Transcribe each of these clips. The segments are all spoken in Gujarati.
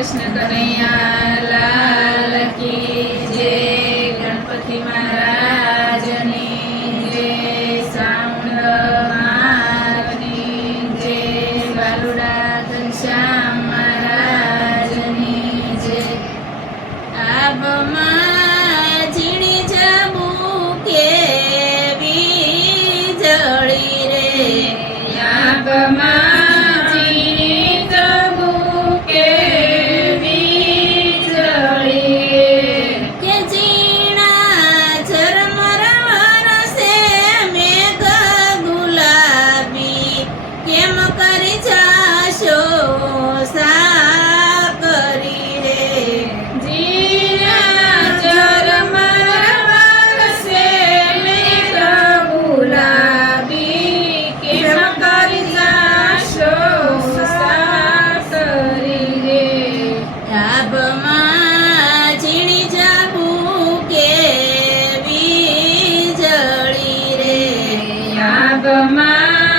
કૃષ્ણ કનૈયા લાલ કી જય ગણપતિ મહારાજની આબમાં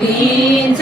beans